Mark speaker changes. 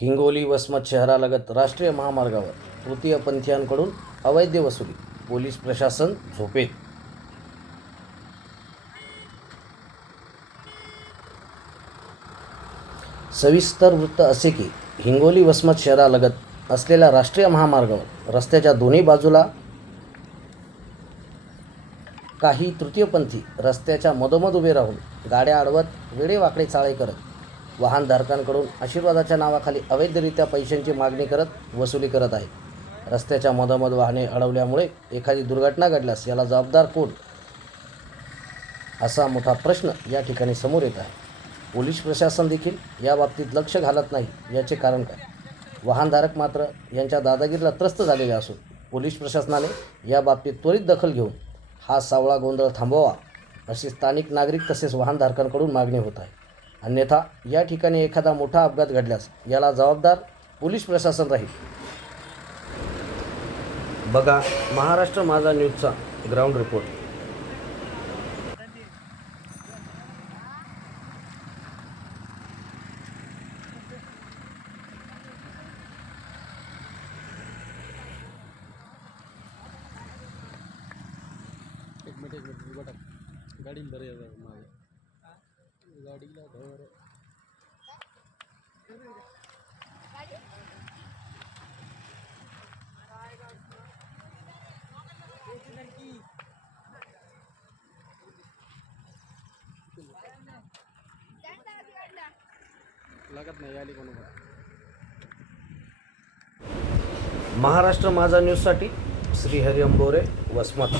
Speaker 1: हिंगोली वसमत शहरालगत राष्ट्रीय महामार्गावर तृतीयपंथीयांकडून अवैध वसुली पोलीस प्रशासन झोपेत. सविस्तर वृत्त असे की हिंगोली वसमत शहरालगत असलेल्या राष्ट्रीय महामार्गावर रस्त्याच्या दोन्ही बाजूला काही तृतीयपंथी रस्त्याच्या मधोमध उभे राहून गाड्या अडवत वेडेवाकडे चाळे करत वाहनधारकांकडून आशीर्वादाच्या नावाखाली अवैधरित्या पैशांची मागणी करत वसुली करत आहे रस्त्याच्या मधोमध वाहने अडवल्यामुळे एखादी दुर्घटना घडल्यास याला जबाबदार कोण? असा मोठा प्रश्न या ठिकाणी समोर येत आहे. पोलीस प्रशासन देखील या बाबतीत लक्ष घालत नाही याचे कारण काय? वाहनधारक मात्र यांच्या दादागिरीला त्रस्त झालेले असून पोलीस प्रशासनाने या बाबतीत त्वरित दखल घेऊन हा सावळा गोंधळ थांबवावा अशी स्थानिक नागरिक तसेच वाहनधारकांकडून मागणी होत आहे. अन्यथा या ठिकाणी एखादा मोठा अपघात घडल्यास याला जबाबदार पोलीस प्रशासन राहील. बघा महाराष्ट्र माझा न्यूजचा ग्राउंड रिपोर्ट.
Speaker 2: एक मिनिट एक मिनिट धर याचा मागे गाडीला धर लागत नाही आली कोण
Speaker 1: महाराष्ट्र माझा न्यूजसाठी श्रीहरी अंबोरे वसमत.